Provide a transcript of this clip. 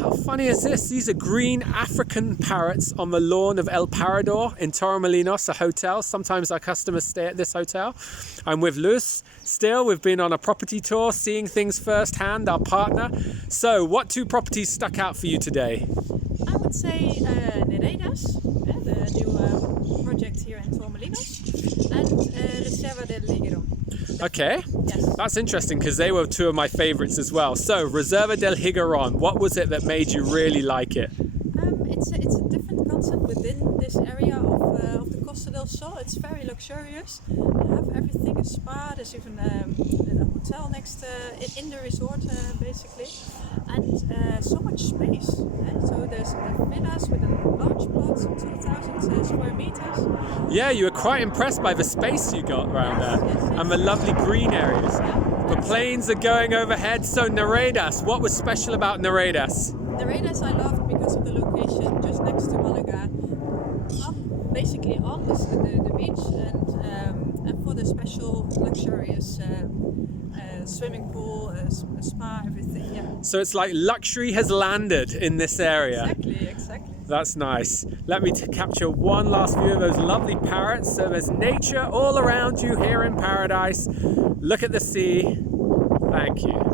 How funny is this? These are green African parrots on the lawn of El Parador in Torremolinos, a hotel. Sometimes our customers stay at this hotel. I'm with Luz still. We've been on a property tour, seeing things firsthand, our partner. So, what two properties stuck out for you today? I would say Nereidas, the new project here in Torremolinos, and Reserva del Ligero. Okay, Yes. that's interesting because they were two of my favorites as well. So, Reserva del Higueron, what was it that made you really like it? It's a different concept within this area of the Costa del Sol. It's very luxurious. You have everything, a spa, there's even a hotel next in the resort basically, and so much space. So there's villas with a large plot, 2,000 square meters. Yeah, you were quite impressed by the space you got around there Yes. and the lovely green areas. The planes are going overhead. So, Nereidas, what was special about Nereidas? Nereidas I loved because of the location, just next to Malaga, basically on the beach, and for the special luxurious swimming pool, a spa, everything. Yeah. So it's like luxury has landed in this area. Exactly. That's nice. Let me capture one last view of those lovely parrots. So there's nature all around you here in paradise. Look at the sea. Thank you.